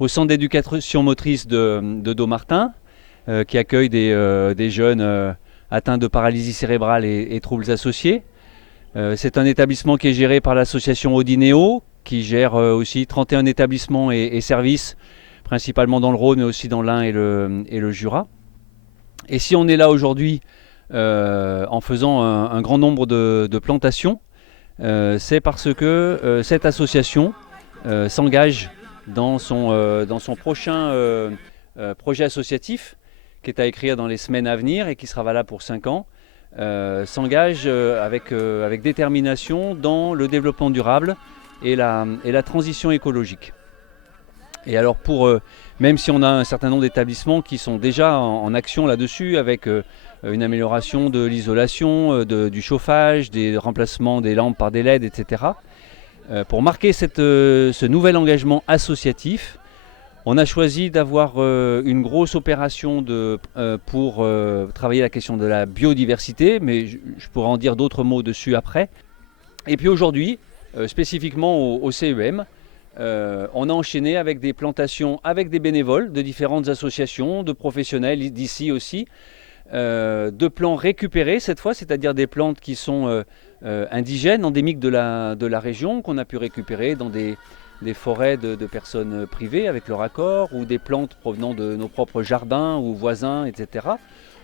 au centre d'éducation motrice de Dommartin, qui accueille des jeunes atteints de paralysie cérébrale et troubles associés. C'est un établissement qui est géré par l'association Odinéo, qui gère aussi 31 établissements et services, principalement dans le Rhône, mais aussi dans l'Ain et le Jura. Et si on est là aujourd'hui en faisant un grand nombre de plantations, c'est parce que cette association s'engage dans son prochain projet associatif, qui est à écrire dans les semaines à venir et qui sera valable pour 5 ans, s'engage avec détermination dans le développement durable et la transition écologique. Et alors même si on a un certain nombre d'établissements qui sont déjà en action là-dessus, avec une amélioration de l'isolation, du chauffage, des remplacements des lampes par des LED, etc. Pour marquer ce nouvel engagement associatif, on a choisi d'avoir une grosse opération pour travailler la question de la biodiversité, mais je pourrais en dire d'autres mots dessus après. Et puis aujourd'hui, spécifiquement au CEM, on a enchaîné avec des plantations avec des bénévoles de différentes associations, de professionnels d'ici aussi, de plants récupérés cette fois, c'est-à-dire des plantes qui sont indigènes, endémiques de la région, qu'on a pu récupérer dans des forêts de personnes privées avec leur accord, ou des plantes provenant de nos propres jardins ou voisins, etc.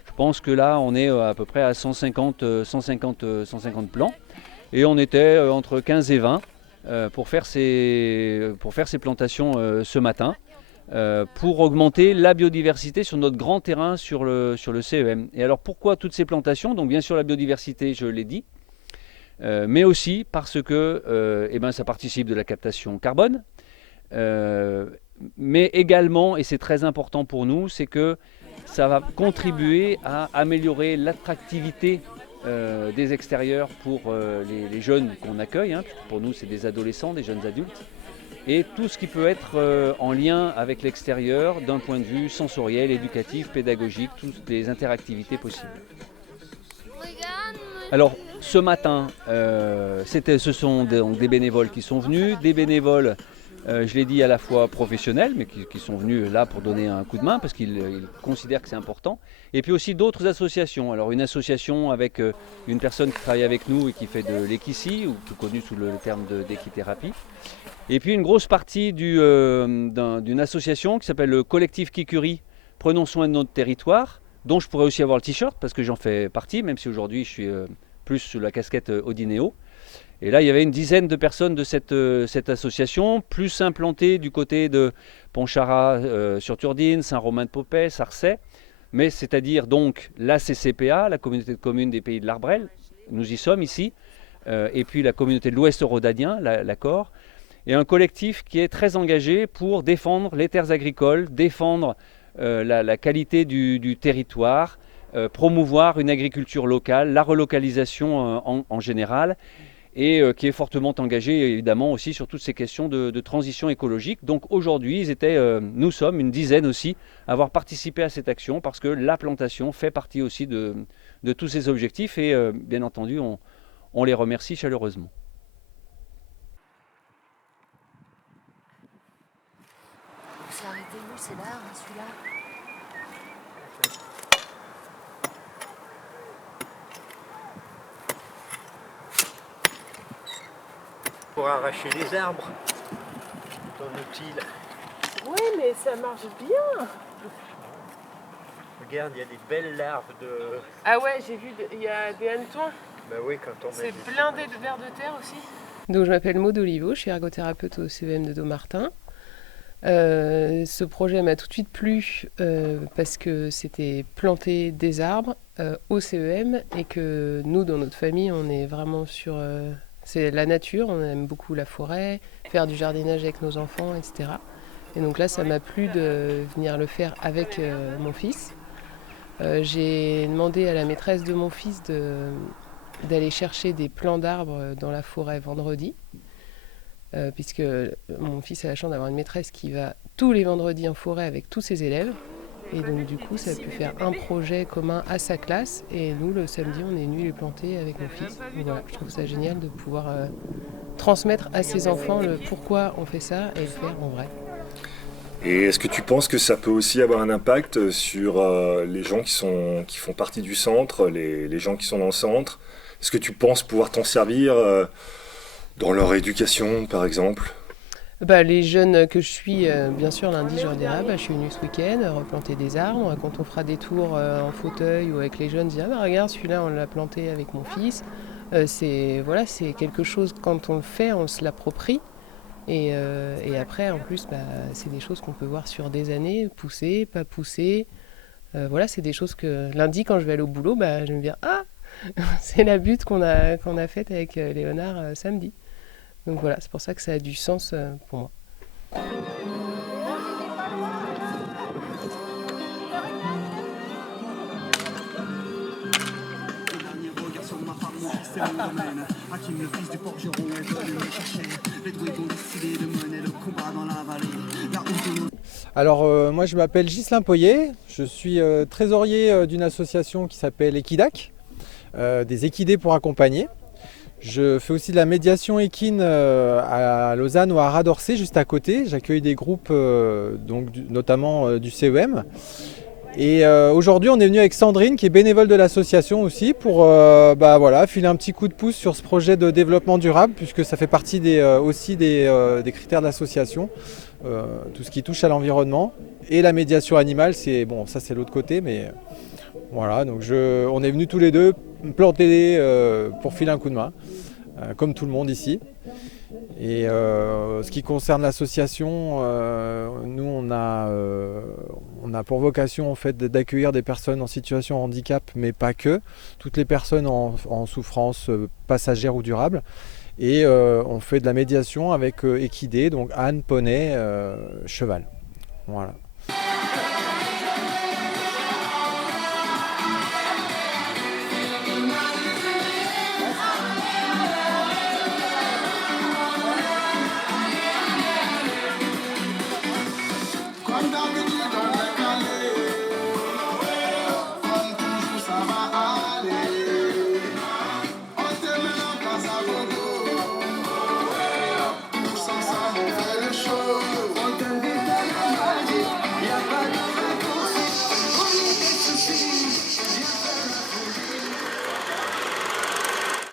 Je pense que là, on est à peu près à 150 plants, et on était entre 15 et 20 pour faire ces plantations ce matin, pour augmenter la biodiversité sur notre grand terrain sur le CEM. Et alors pourquoi toutes ces plantations? Donc bien sûr la biodiversité, je l'ai dit, mais aussi parce que ça participe de la captation carbone, mais également, et c'est très important pour nous, c'est que ça va contribuer à améliorer l'attractivité des extérieurs pour les jeunes qu'on accueille, hein. Pour nous c'est des adolescents, des jeunes adultes, et tout ce qui peut être en lien avec l'extérieur d'un point de vue sensoriel, éducatif, pédagogique, toutes les interactivités possibles. Alors ce matin, ce sont des bénévoles qui sont venus, des bénévoles, je l'ai dit, à la fois professionnels, mais qui sont venus là pour donner un coup de main parce qu'ils considèrent que c'est important, et puis aussi d'autres associations. Alors une association avec une personne qui travaille avec nous et qui fait de l'équicie, ou tout connu sous le terme d'équithérapie, et puis une grosse partie d'une association qui s'appelle le collectif Kikuri, Prenons soin de notre territoire, dont je pourrais aussi avoir le t-shirt parce que j'en fais partie, même si aujourd'hui je suis plus sous la casquette Odinéo. Et là, il y avait une dizaine de personnes de cette association, plus implantées du côté de Pontcharrat sur Turdine, Saint-Romain-de-Popais, Sarcey, mais c'est-à-dire donc la CCPA, la communauté de communes des Pays de l'Arbrel, nous y sommes ici, et puis la communauté de l'Ouest rhodanien, l'accord, et un collectif qui est très engagé pour défendre les terres agricoles, défendre la qualité du territoire, promouvoir une agriculture locale, la relocalisation en général, et qui est fortement engagé évidemment aussi sur toutes ces questions de transition écologique. Donc aujourd'hui, nous sommes une dizaine aussi à avoir participé à cette action, parce que la plantation fait partie aussi de tous ces objectifs, et bien entendu, on les remercie chaleureusement. C'est arrêté où? C'est là, hein, celui-là? Pour arracher les arbres, ton outil. Oui, mais ça marche bien. Regarde, il y a des belles larves de... Ah ouais, j'ai vu, il y a des hannetons. Ben oui, quand on met C'est des... blindé de vers de terre aussi. Donc je m'appelle Maud Olivo, je suis ergothérapeute au CEM de Dommartin. Ce projet m'a tout de suite plu parce que c'était planter des arbres au CEM, et que nous, dans notre famille, on est vraiment sur... c'est la nature, on aime beaucoup la forêt, faire du jardinage avec nos enfants, etc. Et donc là, ça m'a plu de venir le faire avec mon fils. J'ai demandé à la maîtresse de mon fils d'aller chercher des plants d'arbres dans la forêt vendredi, puisque mon fils a la chance d'avoir une maîtresse qui va tous les vendredis en forêt avec tous ses élèves. Et donc du coup, ça a pu faire un projet commun à sa classe. Et nous, le samedi, on est venus les planter avec mon fils. Donc voilà, je trouve ça génial de pouvoir transmettre à ses enfants le pourquoi on fait ça et le faire en vrai. Et est-ce que tu penses que ça peut aussi avoir un impact sur les gens qui font partie du centre, les gens qui sont dans le centre? Est-ce que tu penses pouvoir t'en servir dans leur éducation, par exemple? Les jeunes que je suis, bien sûr, lundi, je leur dirai, je suis venue ce week-end replanter des arbres. Quand on fera des tours en fauteuil ou avec les jeunes, je dirai, regarde, celui-là, on l'a planté avec mon fils. C'est quelque chose, quand on le fait, on se l'approprie. Et après, en plus, c'est des choses qu'on peut voir sur des années, pousser, pas pousser. C'est des choses que lundi, quand je vais aller au boulot, je vais me dire, ah, c'est la butte qu'on a faite avec Léonard samedi. Donc voilà, c'est pour ça que ça a du sens pour moi. Alors moi je m'appelle Ghislain Poyet, je suis trésorier d'une association qui s'appelle Equidac, des équidés pour accompagner. Je fais aussi de la médiation équine à Lausanne ou à Radorcé, juste à côté. J'accueille des groupes, notamment du CEM. Et aujourd'hui, on est venu avec Sandrine, qui est bénévole de l'association aussi, pour filer un petit coup de pouce sur ce projet de développement durable, puisque ça fait partie aussi des critères de l'association, tout ce qui touche à l'environnement. Et la médiation animale, ça c'est l'autre côté, mais voilà, donc on est venus tous les deux planter pour filer un coup de main, comme tout le monde ici. Et ce qui concerne l'association, nous on a pour vocation en fait d'accueillir des personnes en situation de handicap, mais pas que, toutes les personnes en souffrance passagère ou durable. Et on fait de la médiation avec équidés, donc âne, poney, cheval. Voilà. Quando